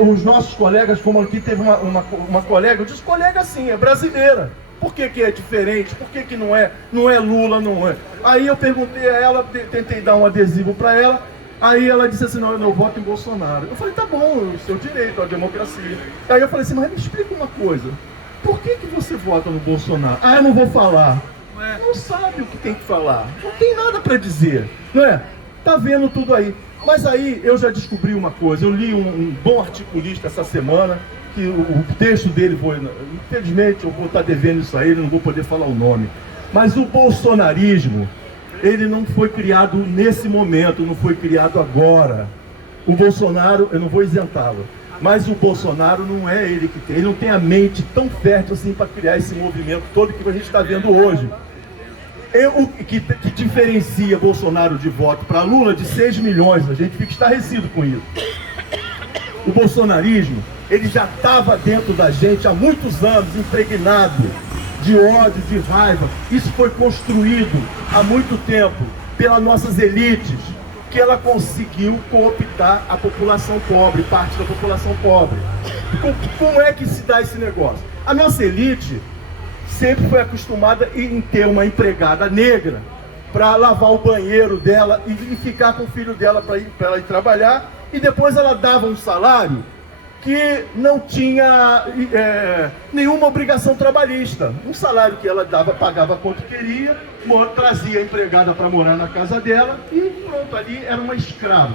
os nossos colegas, como aqui teve uma colega, eu disse, colega sim, é brasileira. Por que que é diferente? Por que que não é Lula, não é? Aí eu perguntei a ela, tentei dar um adesivo para ela, aí ela disse assim, não, eu não voto em Bolsonaro. Eu falei, tá bom, é o seu direito, a democracia. Aí eu falei assim, mas me explica uma coisa, por que que você vota no Bolsonaro? Ah, eu não vou falar. Não sabe o que tem que falar, não tem nada para dizer, não é? Tá vendo tudo aí. Mas aí eu já descobri uma coisa, eu li um bom articulista essa semana, que o texto dele foi, infelizmente eu vou estar devendo isso a ele, não vou poder falar o nome, mas o bolsonarismo, ele não foi criado nesse momento, não foi criado agora. O Bolsonaro, eu não vou isentá-lo, mas o Bolsonaro não é ele que tem, ele não tem a mente tão fértil assim para criar esse movimento todo que a gente está vendo hoje. O que diferencia Bolsonaro de voto para Lula de 6 milhões, a gente fica estarrecido com isso. O bolsonarismo, ele já estava dentro da gente há muitos anos, impregnado de ódio, de raiva. Isso foi construído há muito tempo pelas nossas elites, que ela conseguiu cooptar a população pobre, parte da população pobre. Como é que se dá esse negócio? A nossa elite sempre foi acostumada em ter uma empregada negra para lavar o banheiro dela e ficar com o filho dela para ela ir trabalhar, e depois ela dava um salário que não tinha nenhuma obrigação trabalhista. Um salário que ela dava, pagava quanto queria, trazia a empregada para morar na casa dela e pronto, ali era uma escrava.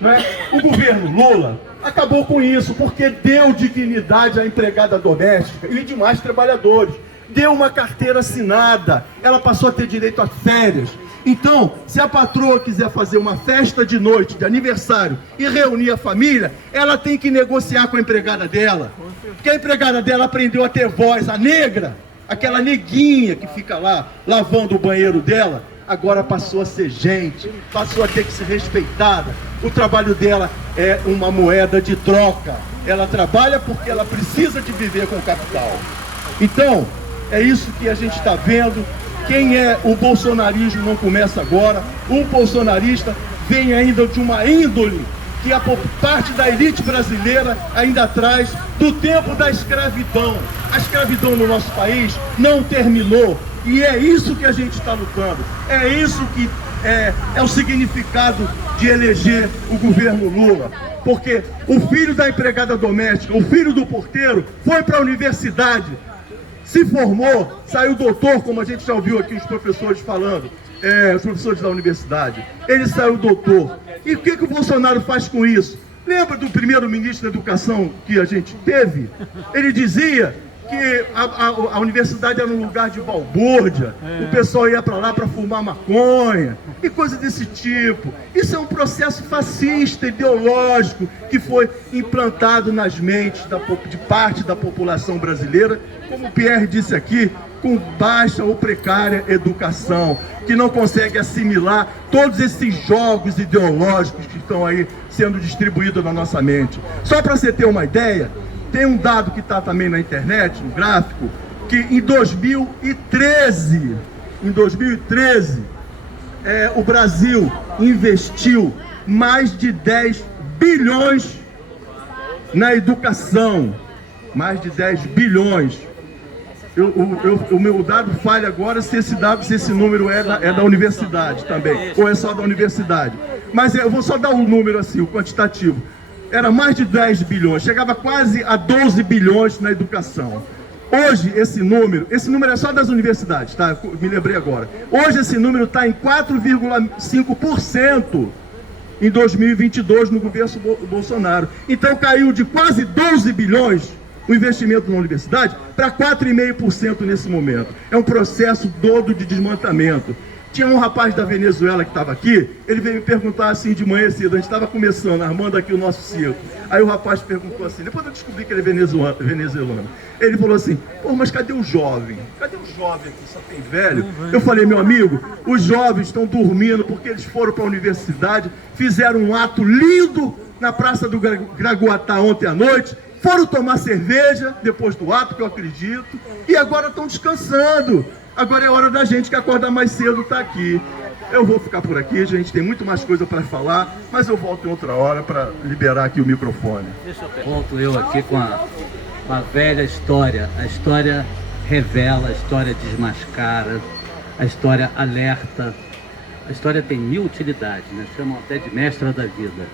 Né? O governo Lula acabou com isso, porque deu dignidade à empregada doméstica e demais trabalhadores. Deu uma carteira assinada, ela passou a ter direito a férias. Então, se a patroa quiser fazer uma festa de noite, de aniversário, e reunir a família, ela tem que negociar com a empregada dela. Porque a empregada dela aprendeu a ter voz, a negra, aquela neguinha que fica lá lavando o banheiro dela, agora passou a ser gente, passou a ter que ser respeitada. O trabalho dela é uma moeda de troca. Ela trabalha porque ela precisa de viver com capital. Então, é isso que a gente está vendo. Quem é o bolsonarismo não começa agora. O bolsonarista vem ainda de uma índole que a parte da elite brasileira ainda traz do tempo da escravidão. A escravidão no nosso país não terminou. E é isso que a gente está lutando. É isso que é o significado de eleger o governo Lula. Porque o filho da empregada doméstica, o filho do porteiro, foi para a universidade, se formou, saiu doutor, como a gente já ouviu aqui os professores falando, os professores da universidade. Ele saiu doutor. E o que o Bolsonaro faz com isso? Lembra do primeiro-ministro da Educação que a gente teve? Ele dizia que a universidade era um lugar de balbúrdia, o pessoal ia para lá para fumar maconha e coisas desse tipo. Isso é um processo fascista, ideológico, que foi implantado nas mentes de parte da população brasileira, como o Pierre disse aqui, com baixa ou precária educação, que não consegue assimilar todos esses jogos ideológicos que estão aí sendo distribuídos na nossa mente. Só para você ter uma ideia, tem um dado que está também na internet, no gráfico, que em 2013, o Brasil investiu mais de 10 bilhões na educação. Mais de 10 bilhões. O meu dado falha agora se esse número é da universidade também, ou é só da universidade. Mas eu vou só dar um número assim, o quantitativo. Era mais de 10 bilhões, chegava quase a 12 bilhões na educação. Hoje esse número é só das universidades, tá? Me lembrei agora. Hoje esse número está em 4,5% em 2022 no governo Bolsonaro. Então caiu de quase 12 bilhões o investimento na universidade para 4,5% nesse momento. É um processo todo de desmantelamento. Tinha um rapaz da Venezuela que estava aqui, ele veio me perguntar assim de manhã cedo, a gente estava começando, armando aqui o nosso circo. Aí o rapaz perguntou assim, depois eu descobri que ele é venezuelano. Ele falou assim, pô, mas cadê o jovem? Cadê o jovem aqui? Só tem velho? Eu falei, meu amigo, os jovens estão dormindo porque eles foram para a universidade, fizeram um ato lindo na Praça do Gragoatá ontem à noite, foram tomar cerveja depois do ato, que eu acredito, e agora estão descansando. Agora é hora da gente que acorda mais cedo tá aqui. Eu vou ficar por aqui, gente, tem muito mais coisa para falar, mas eu volto em outra hora para liberar aqui o microfone. Volto eu aqui com a velha história. A história revela, a história desmascara, a história alerta. A história tem mil utilidades, né? Chamam até de mestra da vida.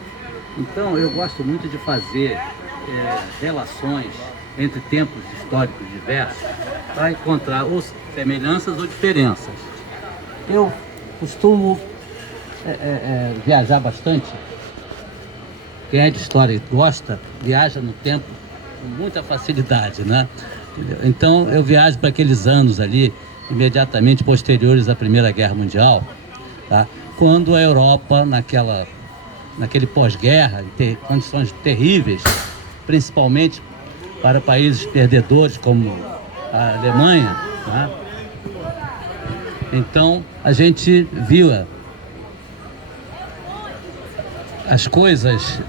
Então eu gosto muito de fazer relações entre tempos históricos diversos para encontrar ou semelhanças ou diferenças. Eu costumo viajar bastante. Quem é de história e gosta, viaja no tempo com muita facilidade, né? Então eu viajo para aqueles anos ali, imediatamente posteriores à Primeira Guerra Mundial, tá? Quando a Europa, naquele pós-guerra, em condições terríveis, principalmente para países perdedores como a Alemanha, tá? Então a gente viu as coisas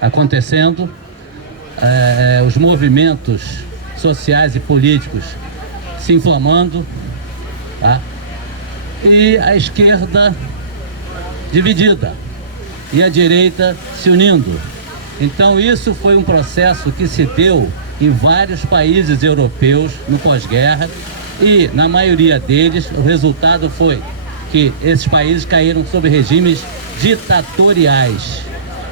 acontecendo, os movimentos sociais e políticos se inflamando, tá? E a esquerda dividida e a direita se unindo. Então isso foi um processo que se deu em vários países europeus no pós-guerra, e na maioria deles o resultado foi que esses países caíram sob regimes ditatoriais.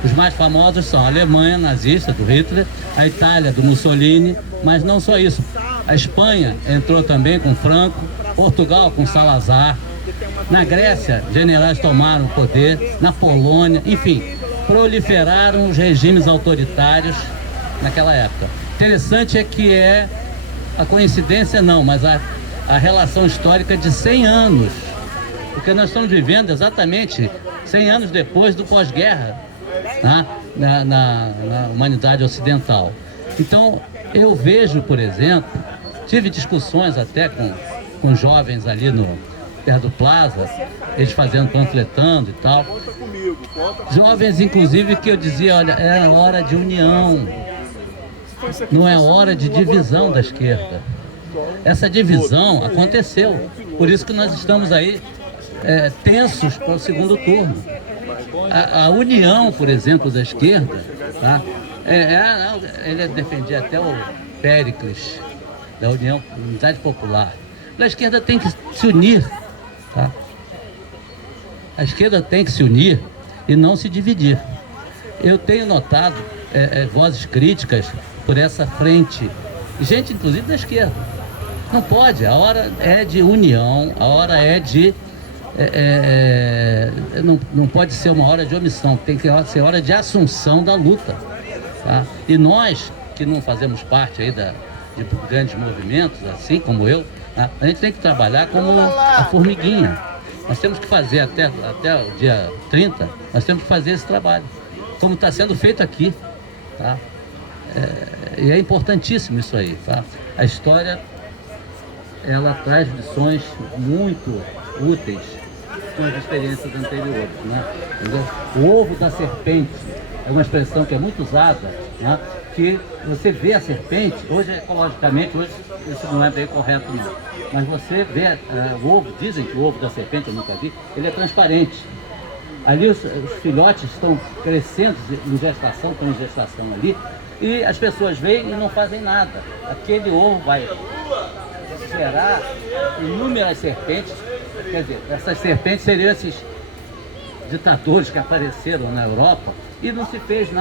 Os mais famosos são a Alemanha nazista do Hitler, a Itália do Mussolini, mas não só isso. A Espanha entrou também com Franco, Portugal com Salazar, na Grécia generais tomaram o poder, na Polônia, enfim, proliferaram os regimes autoritários naquela época. Interessante é que a coincidência não, mas a relação histórica de 100 anos, porque nós estamos vivendo exatamente 100 anos depois do pós-guerra, tá? na humanidade ocidental. Então eu vejo, por exemplo, tive discussões até com jovens ali perto do Plaza, eles fazendo, panfletando e tal. Jovens, inclusive, que eu dizia, olha, é hora de união, não é hora de divisão da esquerda. Essa divisão aconteceu, por isso que nós estamos aí tensos para o segundo turno. A união, por exemplo, da esquerda, tá? Ele defendia até o Péricles, da Unidade Popular. A esquerda tem que se unir, tá? A esquerda tem que se unir e não se dividir. Eu tenho notado vozes críticas por essa frente, gente inclusive da esquerda. Não pode, a hora é de união, a hora é de... não pode ser uma hora de omissão, tem que ser hora de assunção da luta, tá? E nós, que não fazemos parte aí de grandes movimentos, assim como eu, tá? A gente tem que trabalhar como a formiguinha. Nós temos que fazer até o dia 30, nós temos que fazer esse trabalho, como está sendo feito aqui, tá? E é importantíssimo isso aí, tá? A história, ela traz lições muito úteis com as experiências anteriores, né? Entendeu? O ovo da serpente é uma expressão que é muito usada, né? Que você vê a serpente, hoje ecologicamente, hoje isso não é bem correto não, mas você vê o ovo, dizem que o ovo da serpente, eu nunca vi, ele é transparente. Ali os filhotes estão crescendo em gestação, estão em gestação ali, e as pessoas veem e não fazem nada. Aquele ovo vai gerar inúmeras serpentes, quer dizer, essas serpentes seriam esses ditadores que apareceram na Europa e não se fez nada.